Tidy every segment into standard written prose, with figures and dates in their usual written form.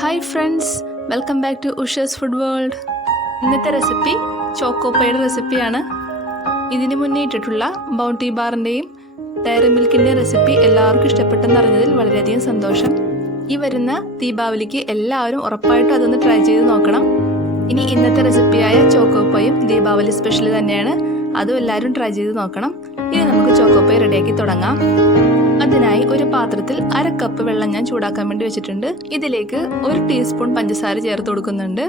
Hi friends, welcome back to Ushas food world. ഇന്നത്തെ recipe choco പൈയുടെ റെസിപ്പിയാണ്. ഇതിന് മുന്നേ ഇട്ടിട്ടുള്ള ബൗണ്ടി ബാറിൻ്റെയും ഡയറി മിൽക്കിൻ്റെയും റെസിപ്പി എല്ലാവർക്കും ഇഷ്ടപ്പെട്ടെന്നറിഞ്ഞതിൽ വളരെയധികം സന്തോഷം. ഈ വരുന്ന ദീപാവലിക്ക് എല്ലാവരും ഉറപ്പായിട്ടും അതൊന്ന് ട്രൈ ചെയ്ത് നോക്കണം. ഇനി ഇന്നത്തെ റെസിപ്പിയായ ചോക്കോ പൈയും ദീപാവലി സ്പെഷ്യൽ തന്നെയാണ്, അതും എല്ലാവരും ട്രൈ ചെയ്ത് നോക്കണം. ഇനി നമുക്ക് ചോക്കോ പൈ റെഡിയാക്കി തുടങ്ങാം. അതിനായി ഒരു പാത്രത്തിൽ 1/2 കപ്പ് വെള്ളം ഞാൻ ചൂടാക്കാൻ വേണ്ടി വെച്ചിട്ടുണ്ട്. ഇതിലേക്ക് 1 ടീസ്പൂൺ പഞ്ചസാര ചേർത്ത് കൊടുക്കുന്നുണ്ട്.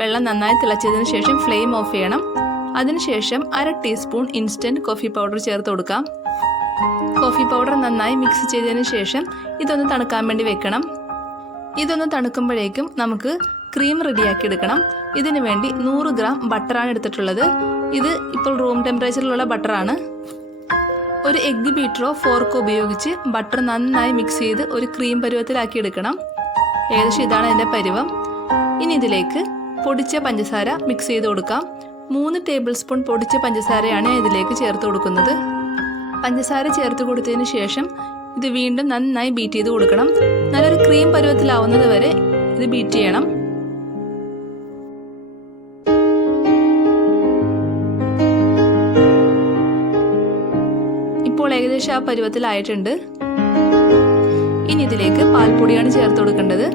വെള്ളം നന്നായി തിളച്ചതിന് ശേഷം ഫ്ലെയിം ഓഫ് ചെയ്യണം. അതിനുശേഷം 1/2 ടീസ്പൂൺ ഇൻസ്റ്റന്റ് കോഫി പൗഡർ ചേർത്ത് കൊടുക്കാം. കോഫി പൗഡർ നന്നായി മിക്സ് ചെയ്തതിന് ശേഷം ഇതൊന്ന് തണുക്കാൻ വേണ്ടി വെക്കണം. ഇതൊന്ന് തണുക്കുമ്പോഴേക്കും നമുക്ക് ക്രീം റെഡിയാക്കി എടുക്കണം. ഇതിനു വേണ്ടി 100 ഗ്രാം ബട്ടറാണ് എടുത്തിട്ടുള്ളത്. ഇത് ഇപ്പോൾ റൂം ടെമ്പറേച്ചറിലുള്ള ബട്ടറാണ്. ഒരു എഗ്ഗ് ബീറ്ററോ ഫോർക്കോ ഉപയോഗിച്ച് ബട്ടർ നന്നായി മിക്സ് ചെയ്ത് ഒരു ക്രീം പരുവത്തിലാക്കി എടുക്കണം. ഏകദേശം ഇതാണ് അതിൻ്റെ പരുവം. ഇനി ഇതിലേക്ക് പൊടിച്ച പഞ്ചസാര മിക്സ് ചെയ്ത് കൊടുക്കാം. 3 ടേബിൾ സ്പൂൺ പൊടിച്ച പഞ്ചസാരയാണ് ഇതിലേക്ക് ചേർത്ത് കൊടുക്കുന്നത്. പഞ്ചസാര ചേർത്ത് കൊടുത്തതിന് ശേഷം ഇത് വീണ്ടും നന്നായി ബീറ്റ് ചെയ്ത് കൊടുക്കണം. നല്ലൊരു ക്രീം പരുവത്തിലാവുന്നത് വരെ ഇത് ബീറ്റ് ചെയ്യണം. ഇപ്പോൾ ഏകദേശം ആ പരുവത്തിലായിട്ടുണ്ട്. ഇനി ഇതിലേക്ക് പാൽപ്പൊടിയാണ് ചേർത്ത് കൊടുക്കേണ്ടത്.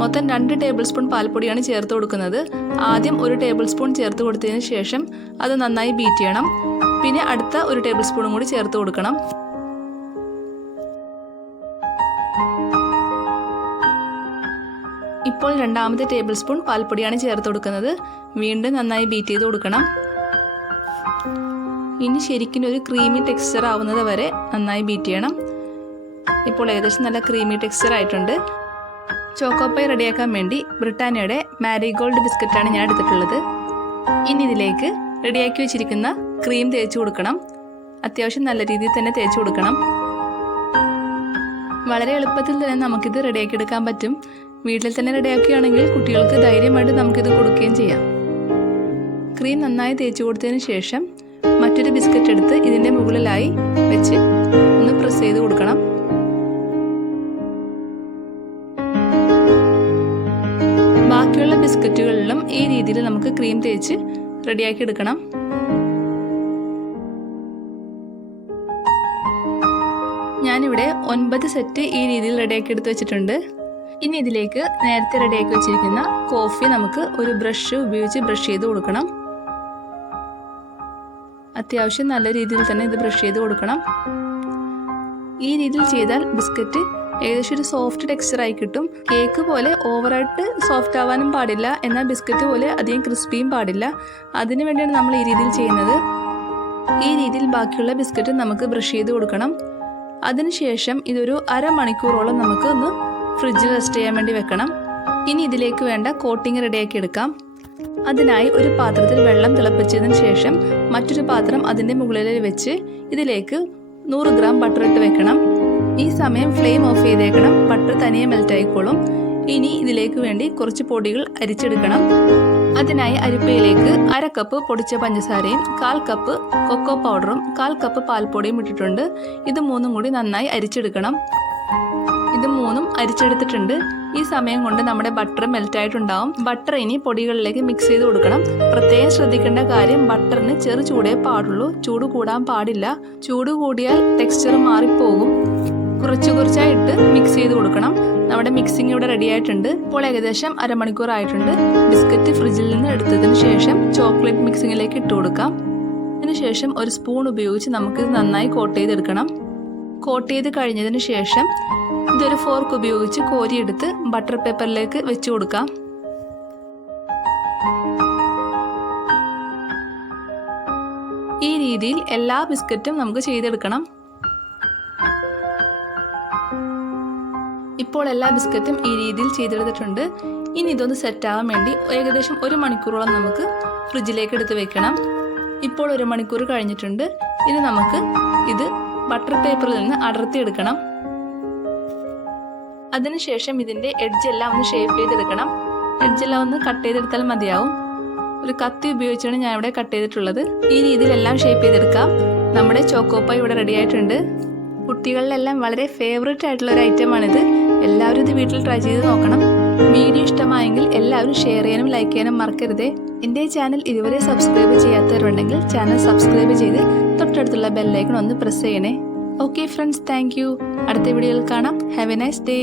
മൊത്തം 2 ടേബിൾ സ്പൂൺ പാൽപ്പൊടിയാണ് ചേർത്ത് കൊടുക്കുന്നത്. ആദ്യം 1 ടേബിൾ സ്പൂൺ ചേർത്ത് കൊടുത്തതിന് ശേഷം അത് നന്നായി ബീറ്റ് ചെയ്യണം. പിന്നെ അടുത്ത 1 ടേബിൾ സ്പൂണും കൂടി ചേർത്ത് കൊടുക്കണം. ഇപ്പോൾ 2ാമത്തെ ടേബിൾ സ്പൂൺ പാൽപ്പൊടിയാണ് ചേർത്ത് കൊടുക്കുന്നത്. വീണ്ടും നന്നായി ബീറ്റ് ചെയ്ത് കൊടുക്കണം. ഇനി ശരിക്കും ഒരു ക്രീമി ടെക്സ്ചർ ആവുന്നത് വരെ നന്നായി ബീറ്റ് ചെയ്യണം. ഇപ്പോൾ ഏകദേശം നല്ല ക്രീമി ടെക്സ്ചർ ആയിട്ടുണ്ട്. ചോക്കോ പൈ റെഡിയാക്കാൻ വേണ്ടി ബ്രിട്ടാനിയയുടെ മാരിഗോൾഡ് ബിസ്ക്കറ്റാണ് ഞാൻ എടുത്തിട്ടുള്ളത്. ഇനി ഇതിലേക്ക് റെഡിയാക്കി വെച്ചിരിക്കുന്ന ക്രീം തേച്ച് കൊടുക്കണം. അത്യാവശ്യം നല്ല രീതിയിൽ തന്നെ തേച്ച് കൊടുക്കണം. വളരെ എളുപ്പത്തിൽ തന്നെ നമുക്കിത് റെഡിയാക്കി എടുക്കാൻ പറ്റും. വീട്ടിൽ തന്നെ റെഡിയാക്കുകയാണെങ്കിൽ കുട്ടികൾക്ക് ധൈര്യമായിട്ട് നമുക്കിത് കൊടുക്കുകയും ചെയ്യാം. ക്രീം നന്നായി തേച്ച് കൊടുത്തതിന് ശേഷം മറ്റൊരു ബിസ്ക്കറ്റ് എടുത്ത് ഇതിൻ്റെ മുകളിലായി വെച്ച് ഒന്ന് പ്രസ് ചെയ്ത് കൊടുക്കണം. ബാക്കിയുള്ള ബിസ്ക്കറ്റുകളിലും ഈ രീതിയിൽ നമുക്ക് ക്രീം തേച്ച് റെഡിയാക്കി എടുക്കണം. ഞാനിവിടെ 9 സെറ്റ് ഈ രീതിയിൽ റെഡിയാക്കി എടുത്ത് വെച്ചിട്ടുണ്ട്. ഇനി ഇതിലേക്ക് നേരത്തെ റെഡിയാക്കി വെച്ചിരിക്കുന്ന കോഫി നമുക്ക് ഒരു ബ്രഷ് ഉപയോഗിച്ച് ബ്രഷ് ചെയ്ത് കൊടുക്കണം. അത്യാവശ്യം നല്ല രീതിയിൽ തന്നെ ഇത് ബ്രഷ് ചെയ്ത് കൊടുക്കണം. ഈ രീതിയിൽ ചെയ്താൽ ബിസ്ക്കറ്റ് ഏകദേശം ഒരു സോഫ്റ്റ് ടെക്സ്ചറായി കിട്ടും. കേക്ക് പോലെ ഓവറായിട്ട് സോഫ്റ്റ് ആവാനും പാടില്ല, എന്നാൽ ബിസ്ക്കറ്റ് പോലെ അധികം ക്രിസ്പിയും പാടില്ല. അതിനു വേണ്ടിയാണ് നമ്മൾ ഈ രീതിയിൽ ചെയ്യുന്നത്. ഈ രീതിയിൽ ബാക്കിയുള്ള ബിസ്ക്കറ്റ് നമുക്ക് ബ്രഷ് ചെയ്ത് കൊടുക്കണം. അതിനുശേഷം ഇതൊരു 1/2 മണിക്കൂറോളം നമുക്ക് ഒന്ന് ഫ്രിഡ്ജിൽ റെസ്റ്റ് ചെയ്യാൻ വേണ്ടി വെക്കണം. ഇനി ഇതിലേക്ക് വേണ്ട കോട്ടിങ് റെഡിയാക്കി എടുക്കാം. അതിനായി ഒരു പാത്രത്തിൽ വെള്ളം തിളപ്പിച്ചതിന് ശേഷം മറ്റൊരു പാത്രം അതിൻ്റെ മുകളിൽ വെച്ച് ഇതിലേക്ക് 100 ഗ്രാം ബട്ടർ ഇട്ട് വെക്കണം. ഈ സമയം ഫ്ലെയിം ഓഫ് ചെയ്തേക്കണം. ബട്ടർ തനിയെ മെൽറ്റ് ആയിക്കോളും. ഇനി ഇതിലേക്ക് വേണ്ടി കുറച്ച് പൊടികൾ അരിച്ചെടുക്കണം. അതിനായി അരിപ്പയിലേക്ക് 1/2 കപ്പ് പൊടിച്ച പഞ്ചസാരയും 1/4 കപ്പ് കൊക്കോ പൗഡറും 1/4 കപ്പ് പാൽപ്പൊടിയും ഇട്ടിട്ടുണ്ട്. ഇത് 3ഉം കൂടി നന്നായി അരിച്ചെടുക്കണം. ഇത് 3ഉം അരിച്ചെടുത്തിട്ടുണ്ട്. ഈ സമയം കൊണ്ട് നമ്മുടെ ബട്ടർ മെൽറ്റ് ആയിട്ടുണ്ടാവും. ബട്ടർ ഇനി പൊടികളിലേക്ക് മിക്സ് ചെയ്ത് കൊടുക്കണം. പ്രത്യേകം ശ്രദ്ധിക്കേണ്ട കാര്യം, ബട്ടറിന് ചെറു ചൂടേ പാടുള്ളൂ, ചൂട് കൂടാൻ പാടില്ല. ചൂട് കൂടിയാൽ ടെക്സ്ചർ മാറിപ്പോകും. കുറച്ചായിട്ട് മിക്സ് ചെയ്ത് കൊടുക്കണം. നമ്മുടെ മിക്സിംഗ് ഇവിടെ റെഡി ആയിട്ടുണ്ട്. ഇപ്പോൾ ഏകദേശം 1/2 മണിക്കൂർ ആയിട്ടുണ്ട്. ബിസ്ക്കറ്റ് ഫ്രിഡ്ജിൽ നിന്ന് എടുത്തതിന് ശേഷം ചോക്ലേറ്റ് മിക്സിങ്ങിലേക്ക് ഇട്ട് കൊടുക്കാം. അതിനുശേഷം ഒരു സ്പൂൺ ഉപയോഗിച്ച് നമുക്കിത് നന്നായി കോട്ട് ചെയ്തെടുക്കണം. കോട്ട് ചെയ്ത് കഴിഞ്ഞതിന് ശേഷം ഇതൊരു ഫോർക്ക് ഉപയോഗിച്ച് കോരിയെടുത്ത് ബട്ടർ പേപ്പറിലേക്ക് വെച്ച് കൊടുക്കാം. ഈ രീതിയിൽ എല്ലാ ബിസ്ക്കറ്റും നമുക്ക് ചെയ്തെടുക്കണം. ഇപ്പോൾ എല്ലാ ബിസ്ക്കറ്റും ഈ രീതിയിൽ ചെയ്തെടുത്തിട്ടുണ്ട്. ഇനി ഇതൊന്ന് സെറ്റാവാൻ വേണ്ടി ഏകദേശം 1 മണിക്കൂറോളം നമുക്ക് ഫ്രിഡ്ജിലേക്ക് എടുത്ത് വെക്കണം. ഇപ്പോൾ 1 മണിക്കൂർ കഴിഞ്ഞിട്ടുണ്ട്. ഇനി നമുക്ക് ഇത് ബട്ടർ പേപ്പറിൽ നിന്ന് അടർത്തിയെടുക്കണം. അതിനുശേഷം ഇതിൻ്റെ എഡ്ജെല്ലാം ഒന്ന് ഷേപ്പ് ചെയ്തെടുക്കണം. എഡ്ജെല്ലാം ഒന്ന് കട്ട് ചെയ്തെടുത്താൽ മതിയാവും. ഒരു കത്തി ഉപയോഗിച്ചാണ് ഞാൻ ഇവിടെ കട്ട് ചെയ്തിട്ടുള്ളത്. ഈ രീതിയിൽ എല്ലാം ഷേപ്പ് ചെയ്തെടുക്കാം. നമ്മുടെ ചോക്കോ പൈ ഇവിടെ റെഡി ആയിട്ടുണ്ട്. കുട്ടികളിലെല്ലാം വളരെ ഫേവറേറ്റ് ആയിട്ടുള്ള ഒരു ഐറ്റമാണിത്. എല്ലാവരും ഇത് വീട്ടിൽ ട്രൈ ചെയ്ത് നോക്കണം. വീഡിയോ ഇഷ്ടമായെങ്കിൽ എല്ലാവരും ഷെയർ ചെയ്യാനും ലൈക്ക് ചെയ്യാനും മറക്കരുതേ. എൻ്റെ ചാനൽ ഇതുവരെ സബ്സ്ക്രൈബ് ചെയ്യാത്തവരുണ്ടെങ്കിൽ ചാനൽ സബ്സ്ക്രൈബ് ചെയ്ത് തൊട്ടടുത്തുള്ള ബെല്ലൈക്കൺ ഒന്ന് പ്രസ് ചെയ്യണേ. Okay friends, thank you. അടുത്ത വീഡിയോയിൽ കാണാം. Have A nice day.